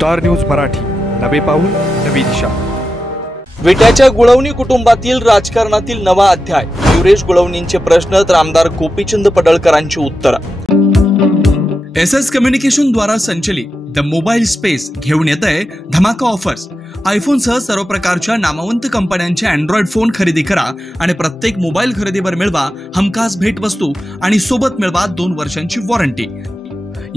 Star news Marathi, नवे पाऊल नवी दिशा। विट्याच्या गुळवणी कुटुंबातील राजकारणातील नवा अध्याय। युवराज गुळवणींचे प्रश्न तर आमदार गोपीचंद पडळकरांची उत्तरं। एसएस कम्युनिकेशन द्वारा संचलित द मोबाईल स्पेस घेऊन येत आहे धमाका ऑफर्स। आयफोन सह सर्व प्रकारच्या नामवंत कंपन्यांचे अँड्रॉइड फोन खरेदी करा आणि प्रत्येक मोबाईल खरेदीवर मिळवा हमखास भेटवस्तू आणि सोबत मिळवा 2 वर्षांची वॉरंटी।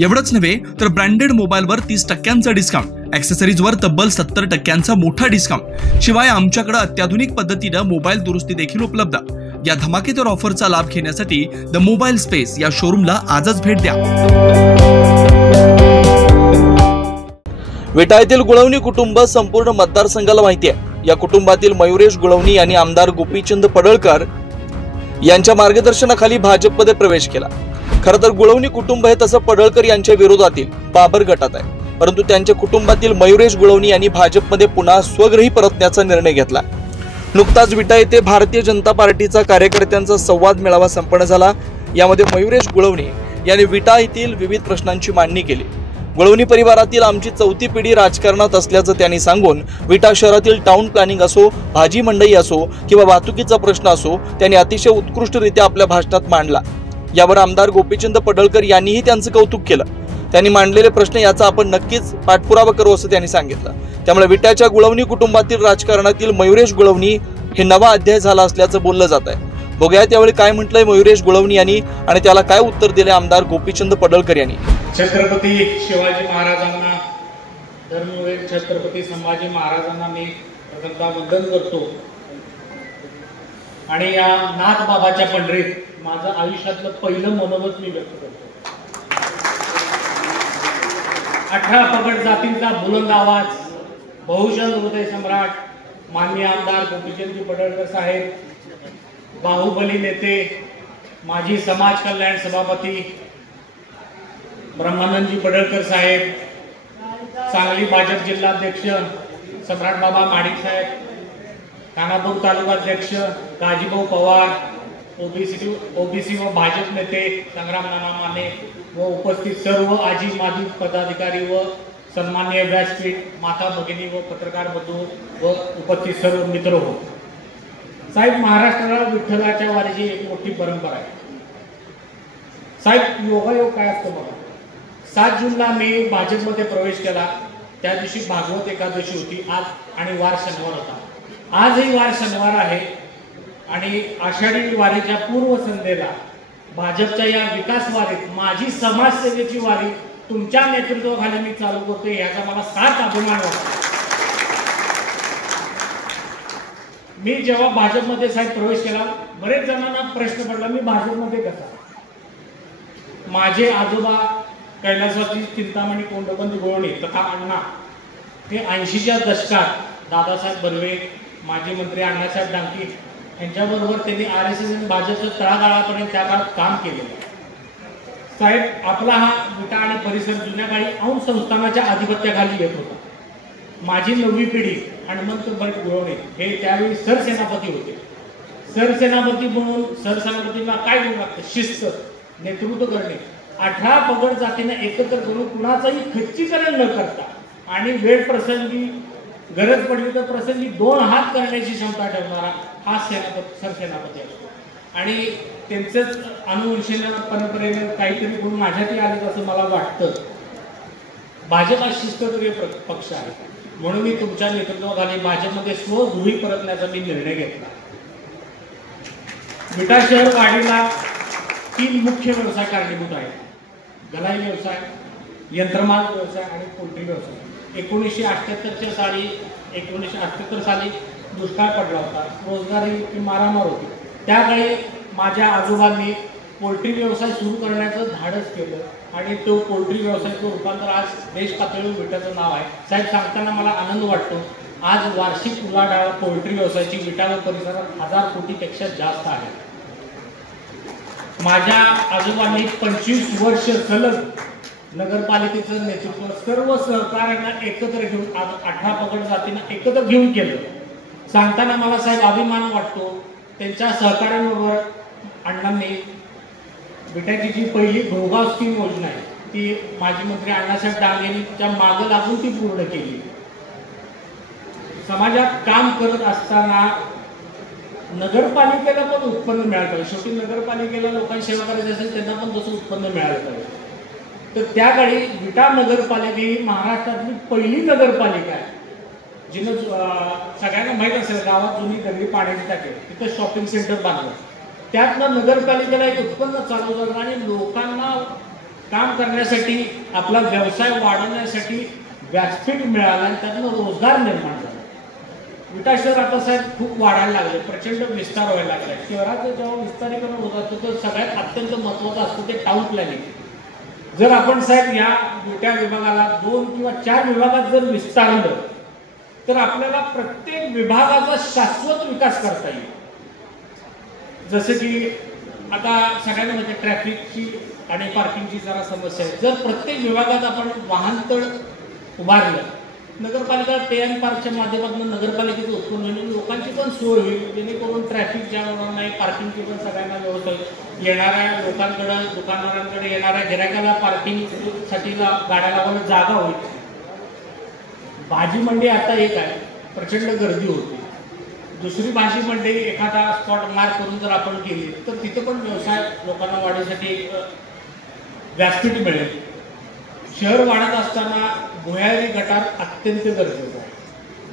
एवढंच नव्हे तर ब्रँडेड मोबाईलवर 30% डिस्काउंट, ॲक्सेसरीजवर तब्बल 70% मोठा डिस्काउंट। शिवाय आमच्याकडे अत्याधुनिक पद्धतीने मोबाईल दुरुस्ती देखील उपलब्ध। या धमाकेदार ऑफरचा लाभ घेण्यासाठी द मोबाईल स्पेस या शोरूमला आजच भेट द्या। विटा येथील गुळवणी कुटुंब संपूर्ण मतदारसंघाला माहिती आहे। या कुटुंबातील मयुरेश गुळवणी यांनी आमदार गोपीचंद पडळकर यांच्या मार्गदर्शनाखाली भाजपमध्ये प्रवेश केला। खरं तर गुळवणी कुटुंब हे तसं पडळकर यांच्या विरोधातील बाबर गटात आहे, परंतु त्यांच्या कुटुंबातील मयुरेश गुळवणी यांनी भाजपमध्ये पुन्हा स्वगृही परतण्याचा निर्णय घेतला। नुकताच विटा येथे भारतीय जनता पार्टीचा कार्यकर्त्यांचा संवाद मेळावा संपन्न झाला। यामध्ये मयुरेश गुळवणी यांनी विटा येथील विविध प्रश्नांची मांडणी केली। गुळवणी परिवारातील आमची 4थी पिढी राजकारणात असल्याचं त्यांनी सांगून विटा शहरातील टाउन प्लॅनिंग असो, भाजी मंडई असो किंवा वाहतुकीचा प्रश्न असो, त्यांनी अतिशय उत्कृष्टरित्या आपल्या भाषणात मांडला। यावर आमदार गोपीचंद पडळकर यांनीही त्यांचं कौतुक केलं। त्यांनी मांडलेले प्रश्न याचा आपण नक्कीच पाठपुरावा करू असं त्यांनी सांगितलं। त्यामुळे विट्याच्या गुळवणी कुटुंबातील राजकारणातील मयुरेश गुळवणी हे नवा अध्याय झाला असल्याचं बोललं जात आहे। बघूया त्यावेळी काय म्हटलंय मयुरेश गुळवणी यांनी आणि त्याला काय उत्तर दिले आमदार गोपीचंद पडळकर यांनी। छत्रपती शिवाजी महाराजांना, धर्मवीर छत्रपती संभाजी महाराजांना मी प्रथमतः वंदन करतो आणि या नाथ बाबाच्या पंढरीत माझं आयुष्यातलं पहिलं मनोगत मी व्यक्त करतो। 18 पगड जातींचा बुलंद आवाज, बहुजन हृदय सम्राट माननीय आमदार गोपीचंद पडळकर साहेब, बाहुबली नेते, माजी समाज कल्याण सभापती ब्रह्मानंदजी पडळकर साहेब, सांगली भाजप जिल्हाध्यक्ष सम्राट बाबा माडिक साहेब, खानापूर तालुकाध्यक्ष गाजीभाऊ पवार, ओबीसी व भाजप नेते संग्राम नाना माने व उपस्थित सर्व आजी माजी पदाधिकारी व सन्माननीय व्यासपीठ, माता भगिनी व पत्रकार बंधू व उपस्थित सर्व मित्र हो साहेब, महाराष्ट्राला विठ्ठलाच्या वारीची एक मोठी परंपरा आहे साहेब। योगायोग काय असतो बघा, 7 जूनला मी भाजपमध्ये प्रवेश केला। त्या दिवशी भागवत एकादशी होती आज आणि वार शनिवार होता। आजही वार शनिवार आहे आणि आषाढी वारीच्या पूर्व संध्येला भाजपच्या या विकास वारीत माझी समाजसेवेची वारी तुमच्या नेतृत्वाखाली मी चालू करतोय, याचा मला सार्थ अभिमान वाटतो। मी जेव्हा भाजपमध्ये साहेब प्रवेश केला, बरेच जणांना प्रश्न पडला मी भाजपमध्ये कसा। माझे आजोबा कैलासवासी चिंतामणी कोंडबंद गुळवणी तथा अण्णा हे 80च्या दशकात दादासाहेब बर्वे, माजी मंत्री अण्णासाहेब डांगे यांच्याबरोबर त्यांनी RSS आणि भाजपच्या तळागाळापर्यंत त्या काळात काम केलेलं साहेब। आपला हा विटा आणि परिसर जुन्या काळी औंध संस्थानाच्या आधिपत्याखाली येत होता। माझी 9वी पिढी हनुमंत गुळवणी हे त्यावेळी सरसेनापती होते। सरसेनापती म्हणून सरसेनापतींना काय गुण लागतं? शिस्त, नेतृत्व करणे, 18 पगड जातीने एकत्र करून कुणाचंही खच्चीकरण न करता आणि वेळ प्रसंगी गरज पडली तर प्रसंगी 2 हात करण्याची क्षमता ठेवणारा हा सरसेनापती असतो आणि त्यांचंच अनुवंशेनं परंपरेने काहीतरी गुण माझ्यातही आले असं मला वाटतं। भाजप हा शिस्तप्रिय पक्ष आहे म्हणून मी तुमच्या नेतृत्वाखाली भाजपमध्ये स्वगृही परतण्याचा मी निर्णय घेतला। विटा शहर वाढीला 3 मुख्य व्यवसाय कारणीभूत आहेत: गलाई व्यवसाय, यंत्रमाग व्यवसाय आणि पोल्ट्री व्यवसाय। 1978 साली दुष्काळ पडला होता, रोजगारी मारामार होती। त्यावेळी माझ्या आजोबांनी पोल्ट्री व्यवसाय सुरू करण्याचं धाडस केलं आणि तो पोल्ट्री व्यवसायाचं रूपांतर आज देश पातळीवर विट्याचं नाव आहे साहेब। सांगताना मला आनंद वाटतो, आज वार्षिक उलाढाल पोल्ट्री व्यवसायाची विटा व परिसरात 1000 कोटीपेक्षा जास्त आहे। माझ्या आजोबांनी 25 वर्ष सलग नगरपालिकेचं नेतृत्व सर्व सहकार्यांना एकत्र घेऊन 18 पगड जातींना एकत्र घेऊन केलं। सांगताना मला साहेब अभिमान वाटतो, त्यांच्या सहकार्यांबरोबर अण्णांनी विट्याची जी पहिली घोगाव स्कीम योजना आहे ती माजी मंत्री अण्णासाहेब डांगेंनी त्या मागं लागून ती पूर्ण केली. समाजात काम करत असताना नगरपालिकेला पण उत्पन्न मिळालं पाहिजे. शेवटी नगरपालिकेला लोकांची सेवा करायची असेल त्यांना पण तसं उत्पन्न मिळालं पाहिजे. तर त्या काळी विटा नगरपालिका ही महाराष्ट्रातली पहिली नगरपालिका आहे जिनं सगळ्यांना माहीत असेल गावात जुनी दगडी पाण्याची टाकी तिथं शॉपिंग सेंटर बांधलं. त्यातनं नगरपालिकेला एक उत्पन्न चालू झालं आणि लोकांना काम करण्यासाठी आपला व्यवसाय वाढवण्यासाठी व्यासपीठ मिळालं आणि त्यातनं रोजगार निर्माण झाला. विटा शहर आता साहेब खूप वाढायला लागले, प्रचंड विस्तार व्हायला लागलाय. शहराचं जेव्हा विस्तारीकरण होत असतं तर सगळ्यात अत्यंत महत्त्वाचं असतं ते टाउन प्लॅनिंग. जर आपण साहेब या विटा विभागाला 2 किंवा 4 विभागात जर विस्तारलं तर आपल्याला प्रत्येक विभागाचा शाश्वत विकास करता येईल. जसं की आता सगळ्यांना म्हणजे ट्रॅफिकची आणि पार्किंगची जरा समस्या आहे. जर प्रत्येक विभागात आपण वाहनतळ उभारलं, नगरपालिका पे एन पार्कच्या माध्यमातून नगरपालिकेचं उत्पन्न होईल, लोकांची पण सोय होईल, जेणेकरून ट्रॅफिक जॅम होणार नाही, पार्किंगची पण सगळ्यांना व्यवस्था होईल. येणाऱ्या लोकांकडं दुकानदारांकडे येणाऱ्या गिरायकाला पार्किंगसाठी गाड्या लावायला जागा होईल. भाजी मंडी आता एक आहे, प्रचंड गर्दी होती. दुसरी भाजी मंडी एखादा स्पॉट मार्क करून जर आपण केली तर तिथं पण व्यवसाय लोकांना वाढीसाठी एक व्यासपीठ मिळेल. शहर वाढत असताना भुयारी गटार अत्यंत गरजेचं आहे.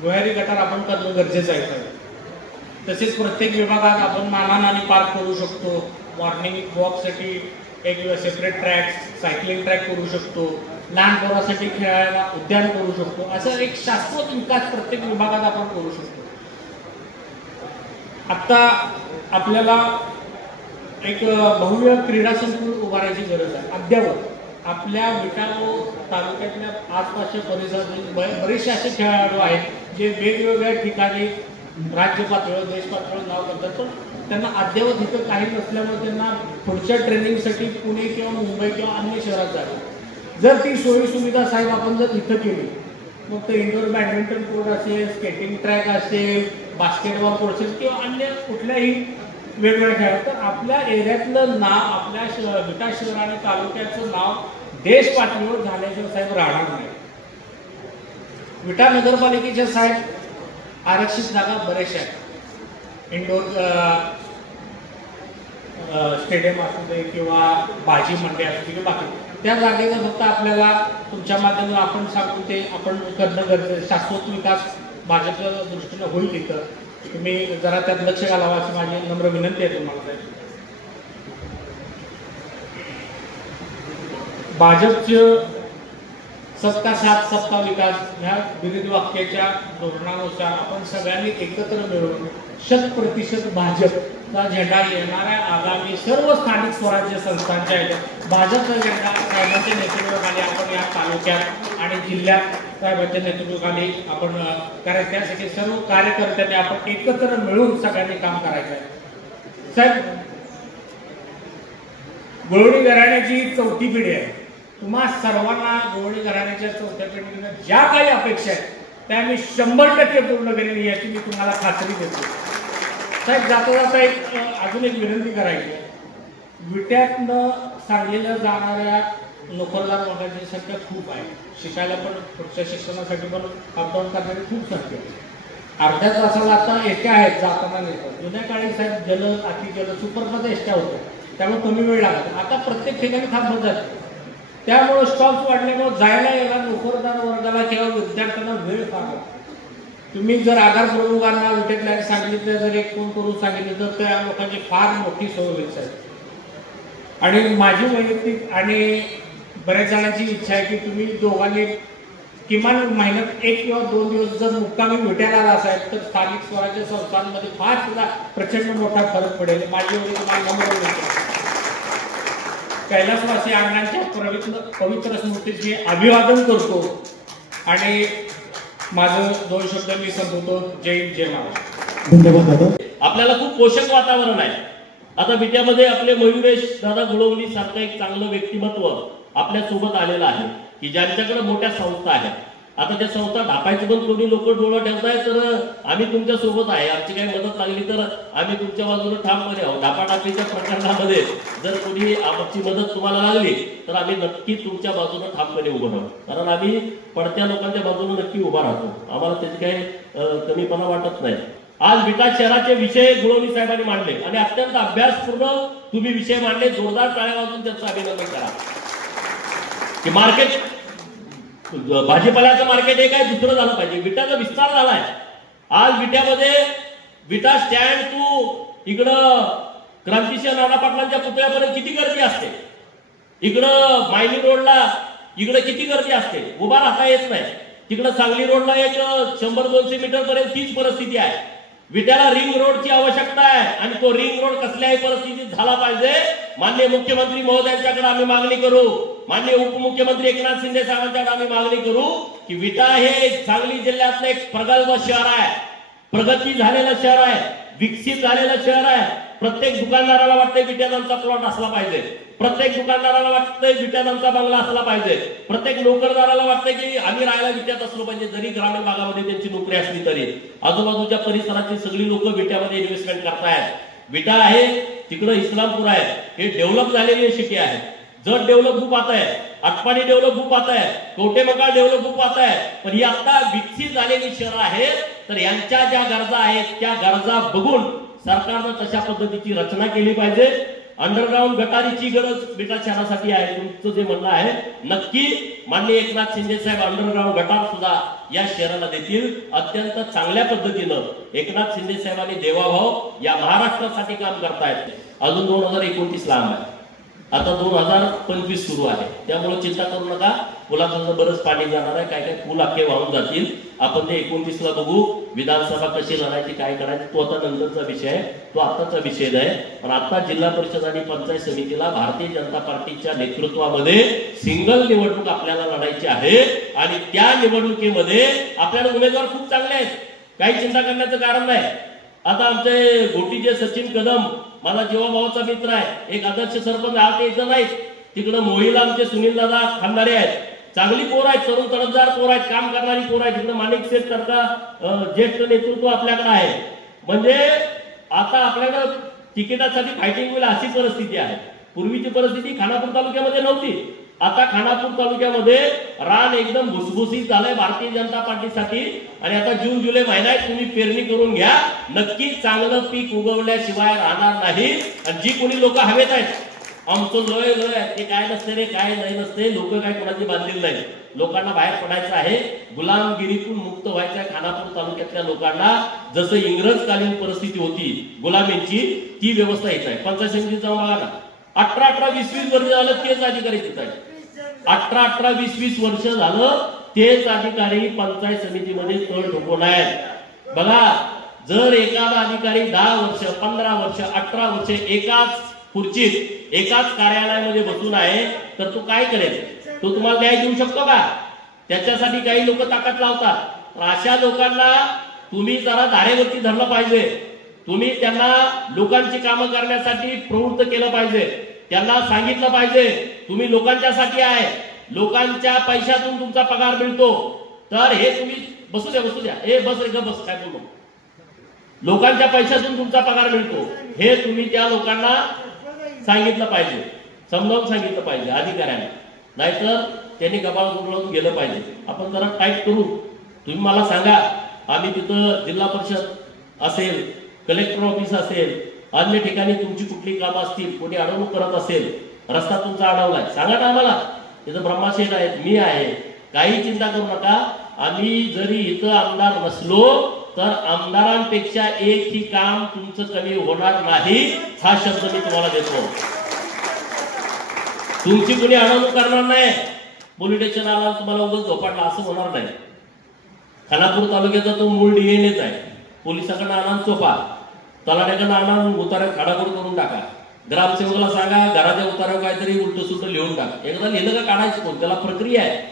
भुयारी गटार आपण करणं गरजेचं आहे. तसेच प्रत्येक विभागात आपण नाना पार्क करू शकतो. मॉर्निंग वॉकसाठी एक सेपरेट ट्रॅक, सायकलिंग ट्रॅक करू शकतो. लहान पोरासाठी खेळायला उद्यान करू शकतो. असं एक शाश्वत विकास प्रत्येक विभागात आपण करू शकतो. आता आपल्याला एक भव्य क्रीडा संकुल उभारायची गरज आहे. अद्यावत आपल्या विटा तालुक्यातल्या आसपासच्या परिसरातील बरेचसे असे खेळाडू आहेत जे वेगवेगळ्या ठिकाणी राज्य पातळीवर देश पातळीवर नाव करतात, पण त्यांना अद्यावत इथं काही नसल्यामुळे त्यांना पुढच्या ट्रेनिंगसाठी पुणे किंवा मुंबई किंवा अन्य शहरात जावे. जर ती सोयी सुविधा साहेब आपण जर इथं केली, मग ते इंडोर बॅडमिंटन कोर्ट असेल, स्केटिंग ट्रॅक असेल, बास्केटबॉल कोर्ट असेल किंवा अन्य कुठल्याही वेगवेगळ्या खेळ, तर आपल्या एरियातलं नाव, आपल्या विटा शहर आणि तालुक्याचं नाव देश पातळीवर झाल्याशिवाय साहेब राहणार नाही. विटा नगरपालिकेच्या साहेब आरक्षित जागा बरेचशा आहेत. इंडोर स्टेडियम असू दे किंवा भाजी मंडी असू दे किंवा बाकी त्या जागेचं फक्त आपल्याला तुमच्या माध्यमातून आपण सांगून ते आपण करणं गरजेचं. शाश्वत विकास भाजपच्या दृष्टीनं होईल तिथं. तुम्ही जरा त्यात लक्ष घालावं अशी माझी नम्र विनंती आहे तुम्हाला. भाजपचं सबका साथ सबका विकास ह्या विविध वाक्याच्या धोरणानुसार आपण सगळ्यांनी एकत्र मिळून 100% भाजपचा झेंडा येणाऱ्या आगामी सर्व स्थानिक स्वराज्य संस्थांच्या भाजपचा झेंडा साहेबांच्या नेतृत्वाखाली आपण या तालुक्यात आणि जिल्ह्यात साहेबांच्या नेतृत्वाखाली आपण करायचं. त्यासाठी सर्व कार्यकर्त्यांनी आपण एकत्र मिळून सगळ्यांनी काम करायचं आहे. साहेब, गुळवणी घराण्याची 4थी पिढी आहे. तुम्हा सर्वांना गुळवणी घराण्याच्या 4थ्या पिढीने ज्या काही अपेक्षा आहेत त्या मी 100% पूर्ण करेन याची मी तुम्हाला खात्री देतो. साहेब, जाता जाता एक अजून एक विनंती करायची आहे. विट्यातनं सांगलीला जाणाऱ्या नोकरदार वर्गाची संख्या खूप आहे. शिकायला पण पुढच्या शिक्षणासाठी पण अपडाऊन करणारी खूप संख्या आहे. अर्ध्या तासाला आता एसट्या आहेत जाताना नेतात. जुन्या काळी साहेब जल, अतिजल, सुपरफास्ट एसट्या होत्या, त्यामुळे कमी वेळ लागतो. आता प्रत्येक ठिकाणी थांबत जाते. त्यामुळे स्टॉप्स वाढल्यामुळे जायला यायला नोकरदार वर्गाला किंवा विद्यार्थ्यांना वेळ फार. तुम्ही जर आधार प्रमुखांना विट्यातल्या सांगितलं, जर एक फोन करून सांगितलं तर त्या लोकांची फार मोठी सोय होईल साहेब. आणि माझी वैयक्तिक आणि बऱ्याच जणांची इच्छा आहे की तुम्ही दोघांनी किमान महिन्यात 1 किंवा 2 दिवस जर मुक्कामी विट्याला असाल तर स्थानिक स्वराज्य संस्थांमध्ये फार सुद्धा प्रचंड मोठा फरक पडेल. माझी कैलासवासी अण्णांच्या पवित्र स्मृतीचे अभिवादन करतो आणि माझं 2 शब्द मी संपवतो. जय जय महाराज. धन्यवाद. आपल्याला खूप पोषक वातावरण आहे. आता विट्यामध्ये आपले मयुरेश दादा गुळवणी सारखं एक चांगलं व्यक्तिमत्व आपल्या सोबत आलेलं आहे की ज्यांच्याकडे मोठ्या संस्था आहेत. आता त्या संस्था ढापायचं पण कोणी लोक डोळं ठेवताय, तर आम्ही तुमच्या सोबत आहे, आमची काही मदत लागली तर आम्ही तुमच्या बाजूने ठामपणे आहोत. ढापाढापीच्या प्रकरणामध्ये जर कोणी आमची मदत तुम्हाला लागली तर आम्ही नक्की तुमच्या बाजूने ठामपणे उभं राहू, कारण आम्ही पडत्या लोकांच्या बाजूने नक्की उभा राहतो. आम्हाला त्याची काही कमीपणा वाटत नाही. आज विटा शहराचे विषय गुळवणी साहेबांनी मांडले आणि अत्यंत अभ्यासपूर्ण तुम्ही विषय मांडले. जोरदार टाळ्या वाजून त्यांचं अभिनंदन करा. की मार्केट, भाजीपाल्याचं मार्केट हे काय दुसरं झालं पाहिजे. विटाचा विस्तार झालाय. आज विट्यामध्ये विटा स्टँड टू इकडं क्रांतिसिंह नाना पाटलांच्या पुतळ्यापर्यंत किती गर्दी असते. इकडं मायनी रोडला इकडे किती गर्दी असते, उभा राहता येत नाही. तिकडं सांगली रोडला एक 100-200 मीटर पर्यंत तीच परिस्थिती आहे. विट्याला रिंग रोडची आवश्यकता आहे आणि तो रिंग रोड कसल्याही परिस्थितीत झाला पाहिजे. माननीय मुख्यमंत्री महोदयांच्याकडे आम्ही मागणी करू, माननीय उपमुख्यमंत्री एकनाथ शिंदे साहेबांच्याकडे आम्ही मागणी करू की विटा हे सांगली जिल्ह्यातलं एक प्रगल्भ शहर आहे, प्रगती झालेलं शहर आहे, विकसित झालेलं शहर आहे. प्रत्येक दुकानदाराला वाटतंय विट्यात आमचा प्लॉट असला पाहिजे, प्रत्येक दुकानदाराला वाटतंय विट्यात आमचा बंगला असला पाहिजे, प्रत्येक नोकरदाराला वाटतंय की आम्ही राहायला विट्यात असलो पाहिजे. जरी ग्रामीण भागामध्ये त्यांची नोकरी असली तरी आजूबाजूच्या परिसरातली सगळी लोक विट्यामध्ये इन्व्हेस्टमेंट करतायत. विटा आहे, तिकडं इस्लामपूर आहे, हे डेव्हलप झालेली सिटी आहे. जत डेव्हलप खूप आता आहे, आटपाडी डेव्हलप खूप आता आहे, कवटेमंकाळ डेव्हलप खूप आता आहे. पण ही आता विकसित झालेली शहरं आहेत, तर यांच्या ज्या गरजा आहेत त्या गरजा बघून सरकारनं तशा पद्धतीची रचना केली पाहिजे. अंडरग्राऊंड गटारीची गरज विटा शहरासाठी आहे. तुमचं जे म्हणणं आहे नक्की माननीय एकनाथ शिंदे साहेब अंडरग्राऊंड गटार सुद्धा या शहराला देतील. अत्यंत चांगल्या पद्धतीनं एकनाथ शिंदे साहेबांनी देवाभाव या महाराष्ट्रासाठी काम करतायत. अजून 2029 लांब आहे, आता 2025 सुरू आहे. त्यामुळे चिंता करू नका, पुलाचं बरंच पाणी जाणार आहे, काय काय पूल अख्खे वाहून जातील. आपण ते 29ला बघू. विधानसभा कशी लढायची, काय करायची, तो आता नंतरचा विषय आहे, तो आताचा विषय नाही. पण आता जिल्हा परिषद आणि पंचायत समितीला भारतीय जनता पार्टीच्या नेतृत्वामध्ये सिंगल निवडणूक आपल्याला लढायची आहे आणि त्या निवडणुकीमध्ये आपल्याला उमेदवार खूप चांगले आहेत, काही चिंता करण्याचं कारण नाही. आता आमचे घोटीचे सचिन कदम माझा जीवाभावाचा मित्र आहे, एक आदर्श सरपंच आहे, इथं नाहीत. तिकडं मोहीला आमचे सुनील दादा खानदारे आहेत, चांगली पोर आहेत, तरुण तडफदार पोर आहेत, काम करणारी पोर आहेत. तिकडं माणिक शेठ सारखा ज्येष्ठ नेतृत्व आपल्याकडे आहे. म्हणजे आता आपल्याकडं तिकिटासाठी फायटिंग होईल अशी परिस्थिती आहे. पूर्वीची परिस्थिती खानापूर तालुक्यामध्ये नव्हती. आता खानापूर तालुक्यामध्ये रान एकदम भुसभुसीत झालंय भारतीय जनता पार्टीसाठी. आणि आता जून जुलै महिन्यात तुम्ही पेरणी करून घ्या, नक्की चांगलं पीक उगवल्याशिवाय राहणार नाही. आणि जी कोणी लोक हवेत आहेत, आमचं लय लय ते काय नसते रे, काय नाही नसते, लोक काय कोणाची बांधलेली नाही. लोकांना बाहेर पडायचं आहे, गुलामगिरीतून मुक्त व्हायचं आहे. खानापूर तालुक्यातल्या लोकांना जसं इंग्रजकालीन परिस्थिती होती गुलामींची, ती व्यवस्था येत आहे. पंचायत समितीत जाऊन बघा ना, 18-20 वर्ष झालं तेच अधिकारी तिथं आहेत. 18-20 वर्ष झालं तेच अधिकारी पंचायत समितीमध्ये तळ ठोकून आहेत. बघा, जर एखादा अधिकारी 10 वर्ष, 15 वर्ष, 18 वर्ष एकाच खुर्चीत, एकाच कार्यालयामध्ये बसून आहे, तर तो काय करेल? तो तुम्हाला न्याय देऊ शकतो का? त्याच्यासाठी काही लोक ताकद लावतात. तर अशा लोकांना तुम्ही जरा धारेवरती धरलं पाहिजे. तुम्ही त्यांना लोकांची कामं करण्यासाठी प्रवृत्त केलं पाहिजे. त्यांना सांगितलं पाहिजे तुम्ही लोकांच्यासाठी आहे, लोकांच्या पैशातून तुमचा पगार मिळतो, तर हे तुम्ही बसू द्या, हे बस रे ग बस, काय बोलू, लोकांच्या पैशातून तुमचा पगार मिळतो हे तुम्ही त्या लोकांना सांगितलं पाहिजे, समजावून सांगितलं पाहिजे अधिकाऱ्यांना. नाहीतर त्यांनी गबाळ गुंडळून गेलं पाहिजे. आपण जरा टाईप करू, तुम्ही मला सांगा, आम्ही तिथं जिल्हा परिषद असेल, कलेक्टर ऑफिस असेल, अन्य ठिकाणी तुमची कुठली कामं असतील, कोणी अडवणूक करत असेल, रस्ता तुमचा अडवलाय, सांगा ना आम्हाला. तिथं ब्रह्माशेठ आहेत, मी आहे, काही चिंता करू नका. आम्ही जरी इथं आमदार नसलो तर आमदारांपेक्षा एकही काम तुमचं कमी होणार नाही, हा शब्द मी तुम्हाला देतो. तुमची कोणी अडवणूक करणार नाही. पोलीस स्टेशन आला तुम्हाला उगाच झोपाडला असं होणार नाही. खानापूर तालुक्याचा तो मूळ डीएनएच आहे. पोलिसाकडनं आणा चोपा, तलाट्याकडनं आणा उतार्यात खाडाखोड करून टाका, ग्रामसेवकाला सांगा घराच्या उतार्यावर काहीतरी उलट सुलट लिहून टाका. एकदा लिहिलं का काढायचं कोण, त्याला प्रक्रिया आहे.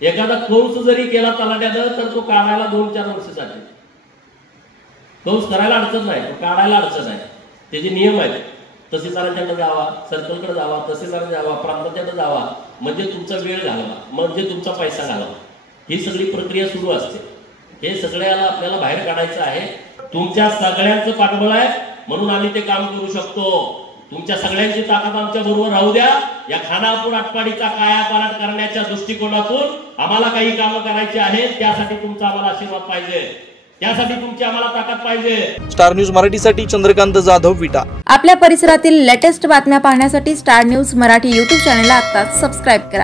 एखादा कंस जरी केला तलाट्यानं तर तो काढायला 2-4 वर्ष जाते. कंस करायला अडचण नाही, काढायला अडचण आहे. त्याचे नियम आहेत. तहसीलदारांच्याकडे जावा, सर्कलकडे जावा, तहसीलदारांकडे जावा, प्रांतांच्याकडे जावा, म्हणजे तुमचा वेळ घालवा, म्हणजे तुमचा पैसा घालवा. ही सगळी प्रक्रिया सुरू असते. हे सगळ्याला आपल्याला बाहेर काढायचं आहे. तुमच्या सगळ्यांचं पाठबळ आहे म्हणून आम्ही ते काम करू शकतो. तुमच्या सगळ्यांची ताकद आमच्या बरोबर राहू द्या. या खानापूर आटपाडीचा कायापालट करण्याच्या दृष्टिकोनातून आम्हाला काही कामं करायची आहेत. त्यासाठी तुमचा आम्हाला आशीर्वाद पाहिजे, त्यासाठी तुमची आम्हाला ताकद पाहिजे. स्टार न्यूज मराठीसाठी चंद्रकांत जाधव, विटा. आपल्या परिसरातील लेटेस्ट बातम्या पाहण्यासाठी स्टार न्यूज मराठी YouTube चॅनलला आत्ताच सबस्क्राईब करा.